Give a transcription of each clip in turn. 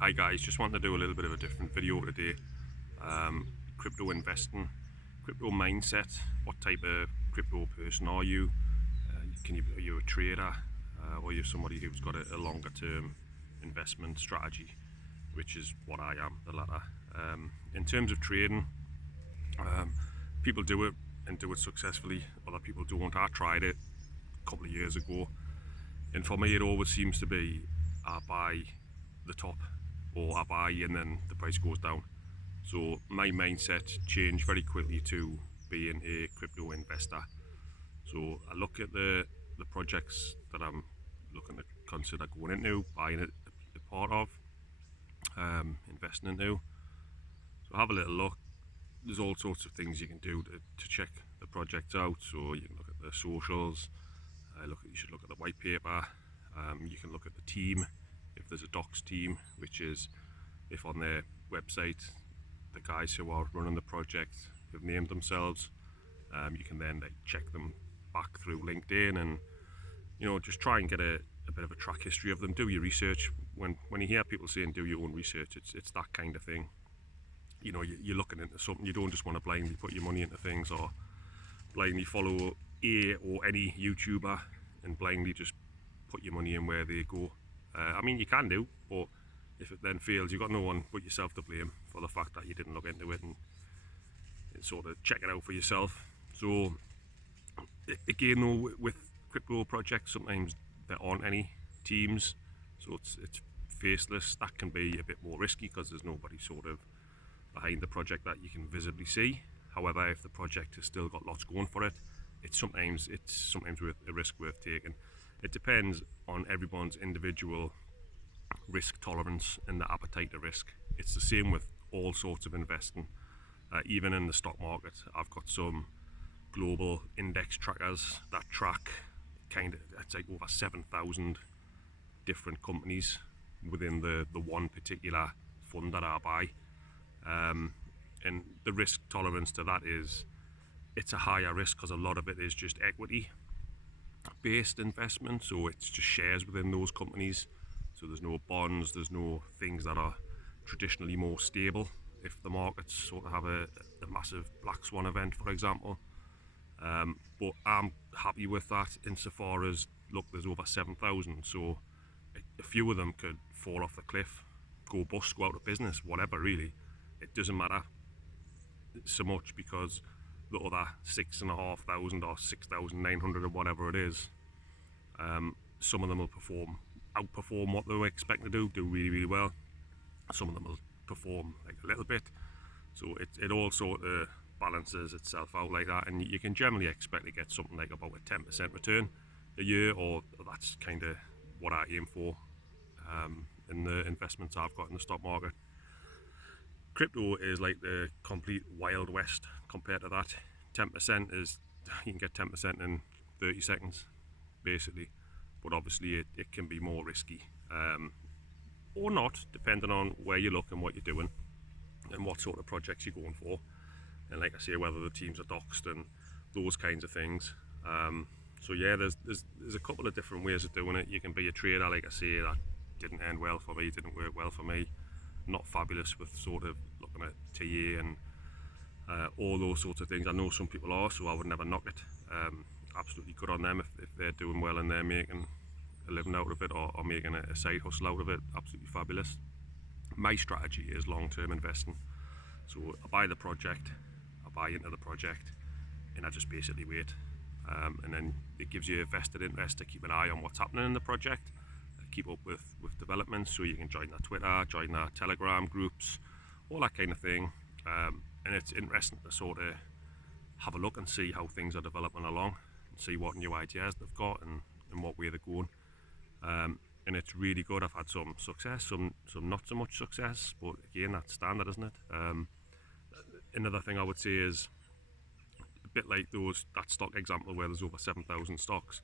Hi guys, just wanted to do a little bit of a different video today. Crypto investing, crypto mindset. What type of crypto person are you? Are you a trader, or are you somebody who's got a longer term investment strategy, which is what I am, the latter. In terms of trading, people do it and do it successfully. Other people don't. I tried it a couple of years ago, and for me it always seems to be I buy the top, or I buy and then the price goes down. So my mindset changed very quickly to being a crypto investor. So I look at the projects that I'm looking to consider going into, buying a part of, investing into. So have a little look. There's all sorts of things you can do to check the project out. So you can look at the socials, you should look at the white paper, you can look at the team, if there's a docs team, which is if on their website the guys who are running the project have named themselves. You can then check them back through LinkedIn and just try and get a bit of a track history of them. Do your research. When you hear people saying do your own research, it's that kind of thing. You're looking into something. You don't just want to blindly put your money into things or blindly follow a or any YouTuber and blindly just put your money in where they go. I mean, you can do, but if it then fails, you've got no one but yourself to blame for the fact that you didn't look into it and sort of check it out for yourself. So again, though, with crypto projects, sometimes there aren't any teams, so it's faceless. That can be a bit more risky because there's nobody sort of behind the project that you can visibly see. However, if the project has still got lots going for it, it's sometimes worth a risk worth taking. It depends on everyone's individual risk tolerance and the appetite to risk. It's the same with all sorts of investing. Even in the stock market, I've got some global index trackers that track I'd say over 7,000 different companies within the one particular fund that I buy. And the risk tolerance to that is it's a higher risk because a lot of it is just equity based investment, so it's just shares within those companies. So there's no bonds, there's no things that are traditionally more stable if the markets sort of have a massive black swan event, for example. But I'm happy with that insofar as, look, there's over 7,000, so a few of them could fall off the cliff, go bust, go out of business, whatever really. It doesn't matter so much because the other 6,500 or 6,900 or whatever it is, some of them will outperform what they were expecting to do really, really well. Some of them will perform like a little bit. So it all sort of balances itself out like that, and you can generally expect to get something like about a 10% return a year, or that's kind of what I aim for in the investments I've got in the stock market. Crypto is like the complete Wild West compared to that. 10% is, you can get 10% in 30 seconds basically, but obviously it can be more risky, or not, depending on where you look and what you're doing and what sort of projects you're going for, and like I say, whether the teams are doxed and those kinds of things. So yeah, there's a couple of different ways of doing it. You can be a trader, like I say, that didn't end well for me, didn't work well for me. Not fabulous with sort of looking at TA and all those sorts of things. I know some people are, so I would never knock it. Absolutely good on them if they're doing well and they're making a living out of it, or making a side hustle out of it. Absolutely fabulous. My strategy is long-term investing. So I buy the project, I buy into the project, and I just basically wait. And then it gives you a vested interest to keep an eye on what's happening in the project, keep up with developments, so you can join their Twitter, join their Telegram groups, all that kind of thing. And it's interesting to sort of have a look and see how things are developing along, and see what new ideas they've got and what way they're going. And it's really good. I've had some success, some not so much success, but again, that's standard, isn't it? Another thing I would say is a bit like that stock example where there's over 7,000 stocks.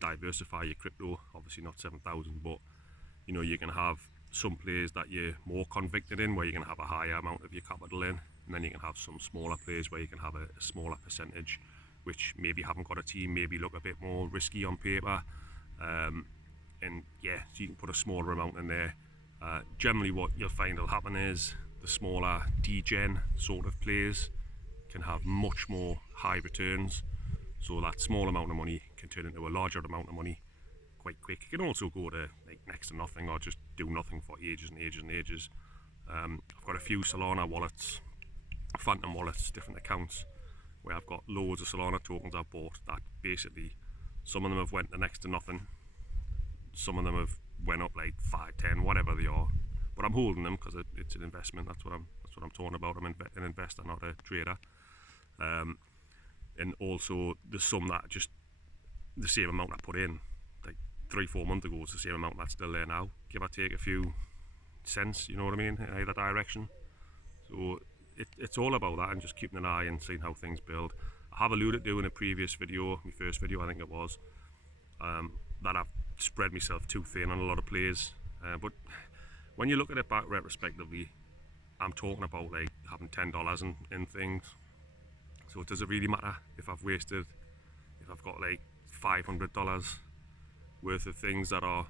Diversify your crypto, obviously not 7,000, but you can have some plays that you're more convicted in, where you can have a higher amount of your capital in, and then you can have some smaller plays where you can have a smaller percentage, which maybe haven't got a team, maybe look a bit more risky on paper. And yeah, so you can put a smaller amount in there Generally what you'll find will happen is the smaller degen sort of players can have much more high returns, so that small amount of money can turn into a larger amount of money quite quick. It can also go to like next to nothing or just do nothing for ages and ages and ages. I've got a few Solana wallets, Phantom wallets, different accounts where I've got loads of Solana tokens I've bought that basically, some of them have went to next to nothing, some of them have went up like 5, 10, whatever they are, but I'm holding them because it's an investment. That's what I'm talking about. I'm an investor, not a trader. And also there's some that just the same amount I put in like 3-4 months ago is the same amount that's still there now, give or take a few cents, you know what I mean, in either direction. So it's all about that and just keeping an eye and seeing how things build. I have alluded to in a previous video, my first video I think it was, that I've spread myself too thin on a lot of players, but when you look at it back retrospectively, I'm talking about like having $10 in things. So does it really matter if I've got like $500 worth of things that are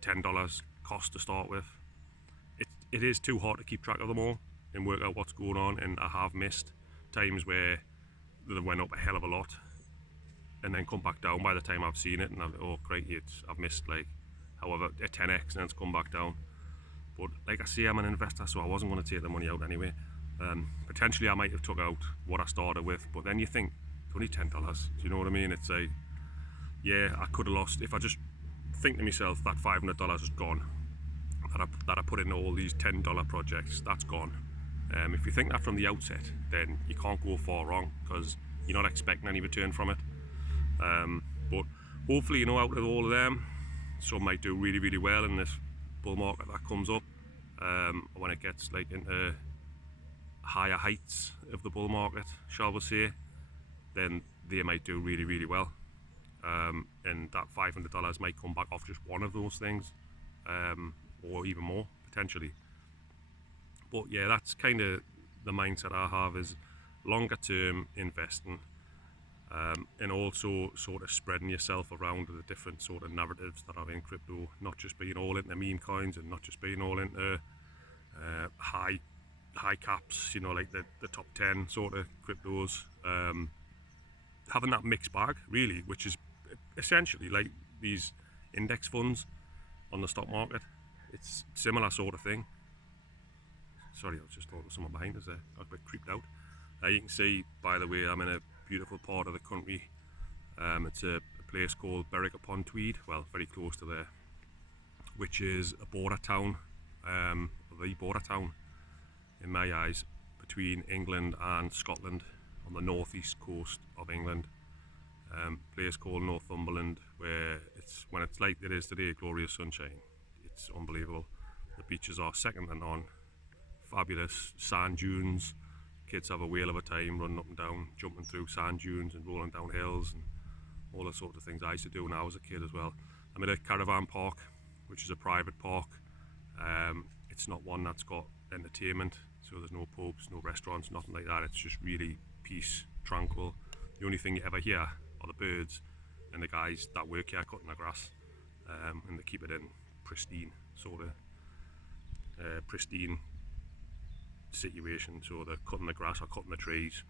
$10 cost to start with? It is too hard to keep track of them all and work out what's going on, and I have missed times where they went up a hell of a lot and then come back down by the time I've seen it, and oh great, I've missed like however a 10x and then it's come back down. But like I say, I'm an investor, so I wasn't going to take the money out anyway. Potentially I might have took out what I started with, but then you think it's only $10, do you know what I mean? It's like, yeah, I could have lost, if I just think to myself that $500 is gone that I put in all these $10 projects, that's gone. If you think that from the outset, then you can't go far wrong because you're not expecting any return from it. But hopefully, you know, out of all of them, some might do really, really well in this bull market that comes up. When it gets like into higher heights of the bull market, shall we say, then they might do really, really well. And that $500 might come back off just one of those things, or even more potentially. But yeah, that's kind of the mindset I have, is longer term investing, and also sort of spreading yourself around the different sort of narratives that are in crypto, not just being all into meme coins and not just being all into high caps, you know, like the top 10 sort of cryptos. Having that mixed bag really, which is essentially like these index funds on the stock market. It's similar sort of thing. Sorry, I was just talking to someone behind us there. I was a bit creeped out. You can see, by the way, I'm in a beautiful part of the country. It's a place called Berwick upon Tweed, well, very close to there, which is a border town, the border town in my eyes, between England and Scotland, on the northeast coast of England. Place called Northumberland, where when it's like it is today, glorious sunshine. It's unbelievable. The beaches are second to none. Fabulous sand dunes. Kids have a whale of a time running up and down, jumping through sand dunes and rolling down hills and all the sorts of things I used to do when I was a kid as well. I'm at a caravan park, which is a private park. It's not one that's got entertainment, so there's no pubs, no restaurants, nothing like that. It's just really peace, tranquil. The only thing you ever hear are the birds and the guys that work here cutting the grass, and they keep it in pristine pristine situation, so they're cutting the grass or cutting the trees.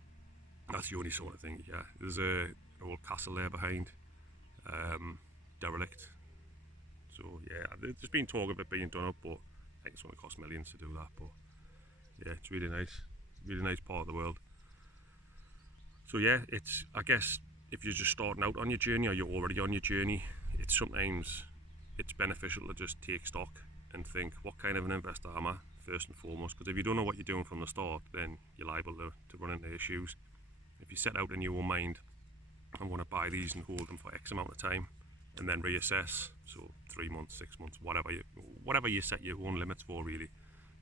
That's the only sort of thing. Yeah, there's an old castle there behind, derelict. So yeah, there's been talk of it being done up, but I think it's going to cost millions to do that. But yeah, it's really nice part of the world. So yeah, I guess if you're just starting out on your journey or you're already on your journey, it's beneficial to just take stock and think, what kind of an investor am I, first and foremost? Because if you don't know what you're doing from the start, then you're liable to run into issues. If you set out in your own mind, I'm going to buy these and hold them for X amount of time, and then reassess, so 3 months, 6 months, whatever you set your own limits for, really,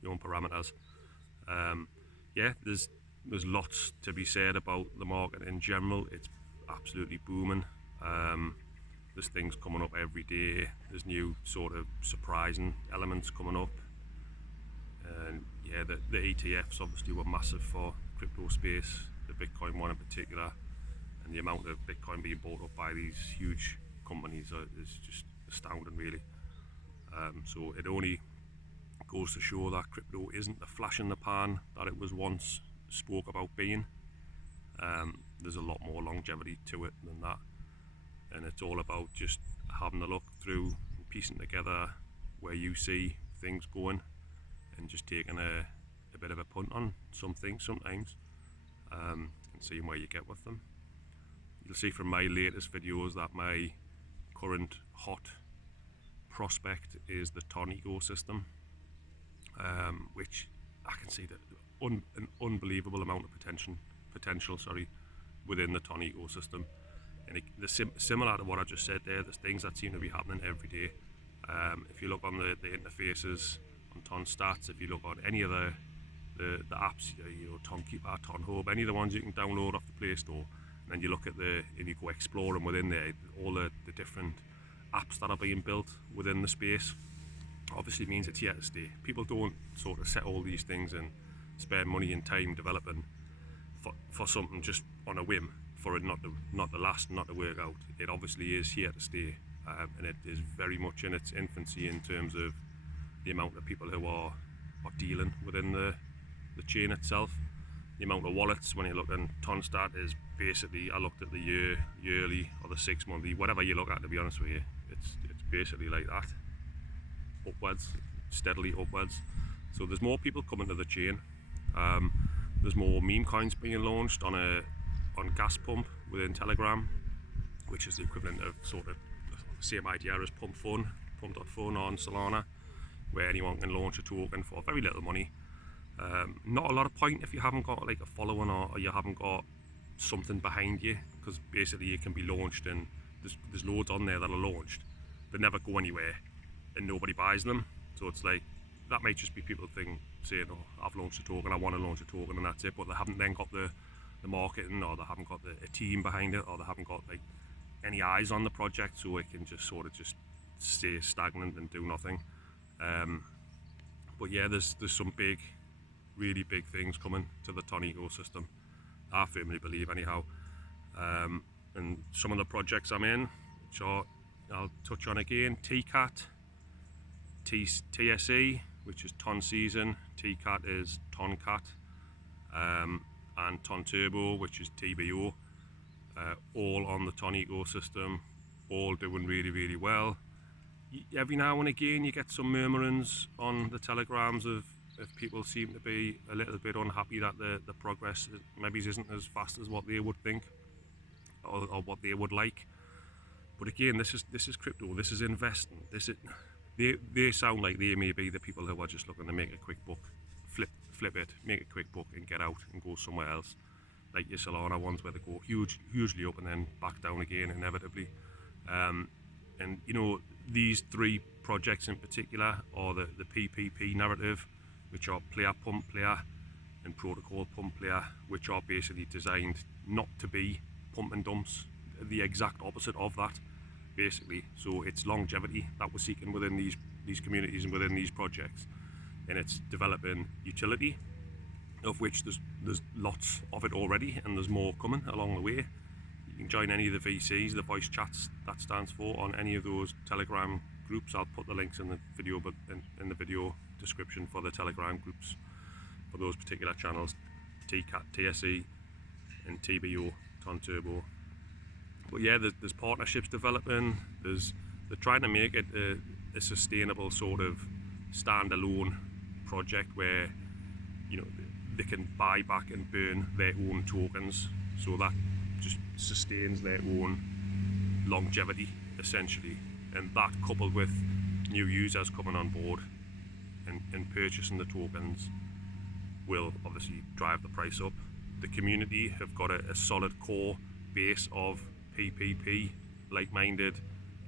your own parameters. Yeah, there's lots to be said about the market in general. It's absolutely booming. There's things coming up every day. There's new sort of surprising elements coming up. And yeah, the ETFs obviously were massive for crypto space, the Bitcoin one in particular, and the amount of Bitcoin being bought up by these huge companies is just astounding, really. So it only goes to show that crypto isn't the flash in the pan that it was once spoke about being. There's a lot more longevity to it than that, and it's all about just having a look through and piecing together where you see things going, and just taking a bit of a punt on some things sometimes, and seeing where you get with them. You'll see from my latest videos that my current hot prospect is the TON ecosystem, which I can see that an unbelievable amount of potential within the TON ecosystem. And similar to what I just said there, there's things that seem to be happening every day. If you look on the interfaces on TON Stats, if you look on any of the apps, TON Keeper, TON Hub, any of the ones you can download off the Play Store, and then you look at and you go explore them within there, all the different apps that are being built within the space, obviously means it's here to stay. People don't sort of set all these things and spend money and time developing for something just on a whim, for it not to last, not to work out. It obviously is here to stay, and it is very much in its infancy in terms of the amount of people who are dealing within the chain itself. The amount of wallets, when you look at TonStat, is basically, I looked at the yearly or the 6 monthly, whatever you look at, to be honest with you, it's basically like that, upwards, steadily upwards. So there's more people coming to the chain. There's more meme coins being launched on Gas Pump within Telegram, which is the equivalent of sort of the same idea as Pump.Fun on Solana, where anyone can launch a token for very little money. Not a lot of point if you haven't got like a following or you haven't got something behind you, because basically it can be launched and there's loads on there that are launched that never go anywhere and nobody buys them. So it's like, that might just be people saying, oh, I've launched a token, I want to launch a token, and that's it, but they haven't then got the marketing, or they haven't got a team behind it, or they haven't got like any eyes on the project, so it can just sort of just stay stagnant and do nothing. But yeah, there's some really big things coming to the TON ecosystem, I firmly believe anyhow. And some of the projects I'm in, which I'll touch on again: TCAT, TSE, which is TON Season, TCAT is TonCat, and TON Turbo, which is TBO, all on the TON ecosystem, all doing really well. Every now and again you get some murmurings on the telegrams of people seem to be a little bit unhappy that the progress maybe isn't as fast as what they would think, or what they would like. But again, this is crypto, this is investing, they sound like they may be the people who are just looking to make a quick buck, flip it, make a quick buck and get out and go somewhere else, like your Solana ones where they go hugely up and then back down again inevitably. And these three projects in particular, or the PPP narrative, which are player pump player and protocol pump player, which are basically designed not to be pump and dumps, the exact opposite of that basically. So it's longevity that we're seeking within these communities and within these projects, and it's developing utility, of which there's lots of it already, and there's more coming along the way. You can join any of the VCs, the voice chats that stands for, on any of those Telegram groups. I'll put the links in the video, but in the video description for the Telegram groups for those particular channels: TCAT, TSE, and TBO, TON Turbo. But yeah, there's partnerships developing. They're trying to make it a sustainable sort of standalone project where they can buy back and burn their own tokens, so that just sustains their own longevity essentially. And that, coupled with new users coming on board and purchasing the tokens, will obviously drive the price up. The community have got a solid core base of PPP like-minded,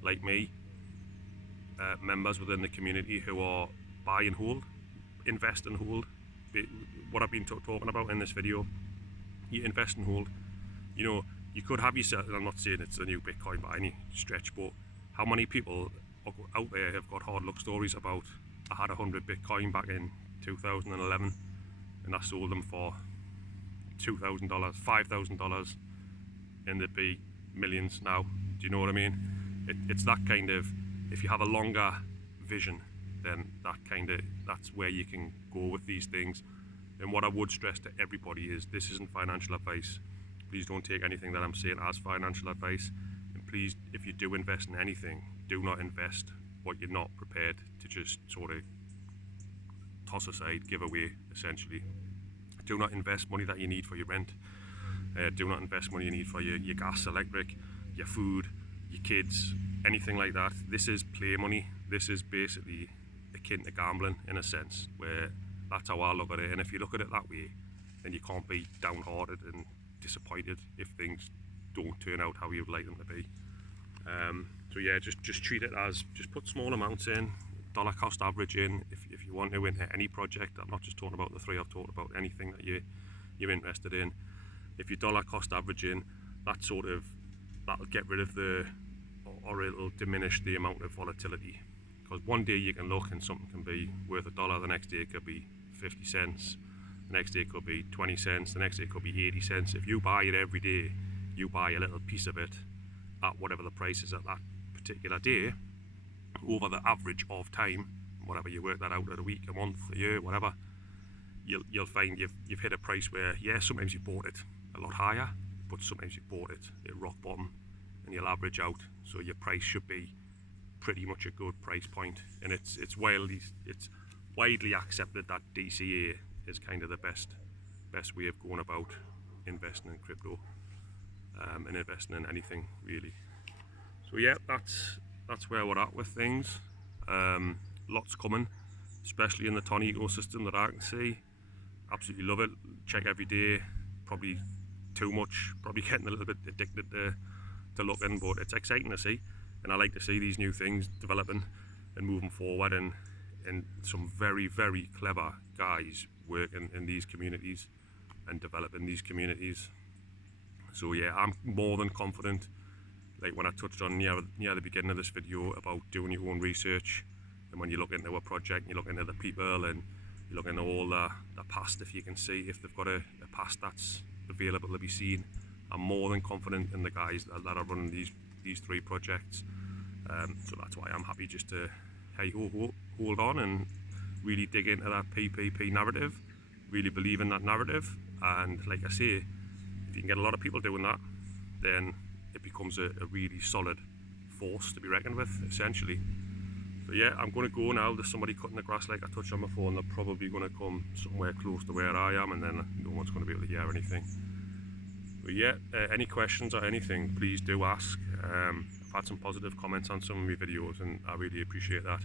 like me, members within the community who are buy and hold, invest and hold. What I've been talking about in this video, you invest and hold. You could have yourself, and I'm not saying it's the new Bitcoin by any stretch, but how many people out there have got hard luck stories about, I had 100 Bitcoin back in 2011 and I sold them for $2,000, $5,000, and they'd be millions now. Do you know what I mean? It's that kind of, if you have a longer vision then that's where you can go with these things. And what I would stress to everybody is this isn't financial advice. Please don't take anything that I'm saying as financial advice. And please, if you do invest in anything, do not invest what you're not prepared to just sort of toss aside, give away, essentially. Do not invest money that you need for your rent. Do not invest money you need for your gas, electric, your food, your kids, anything like that. This is play money. This is basically akin to gambling in a sense, where that's how I look at it. And if you look at it that way, then you can't be downhearted and disappointed if things don't turn out how you'd like them to be. So yeah, just treat it as, just put small amounts in, dollar cost average in if you want to into any project. I'm not just talking about the three I've talked about, anything that you're interested in. If you dollar cost average in, that'll get rid of or it'll diminish the amount of volatility. Because one day you can look and something can be worth $1, the next day it could be 50 cents, the next day it could be 20 cents, the next day it could be 80 cents. If you buy it every day, you buy a little piece of it at whatever the price is at that particular day, over the average of time, whatever you work that out at a week, a month, a year, whatever, you'll find you've hit a price where, yeah, sometimes you bought it a lot higher, but sometimes you bought it at rock bottom and you'll average out. So your price should be pretty much a good price point. And it's widely accepted that DCA is kind of the best way of going about investing in crypto, and investing in anything really. So yeah, that's where we're at with things. Lots coming, especially in the ton ecosystem that I can see. Absolutely love it. Check every day. Probably too much. Probably getting a little bit addicted to looking, but it's exciting to see. And I like to see these new things developing and moving forward, and some very, very clever guys working in these communities and developing these communities. So yeah, I'm more than confident. Like when I touched on near the beginning of this video about doing your own research, and when you look into a project and you look into the people and you look into all the past, if you can see if they've got a past that's available to be seen, I'm more than confident in the guys that are running these three projects. So that's why I'm happy just to hold on and really dig into that PPP narrative, really believe in that narrative. And like I say, if you can get a lot of people doing that, then it becomes a really solid force to be reckoned with, essentially. So yeah, I'm going to go now. There's somebody cutting the grass like I touched on before, and they're probably going to come somewhere close to where I am, and then no one's going to be able to hear anything. But yeah, any questions or anything, please do ask. I've had some positive comments on some of my videos, and I really appreciate that.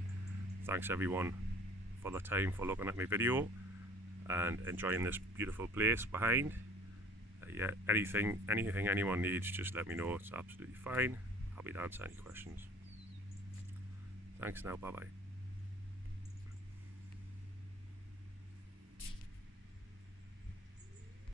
Thanks everyone for the time for looking at my video and enjoying this beautiful place behind. Yeah, anything anyone needs, just let me know. It's absolutely fine. Happy to answer any questions. Thanks now, bye bye.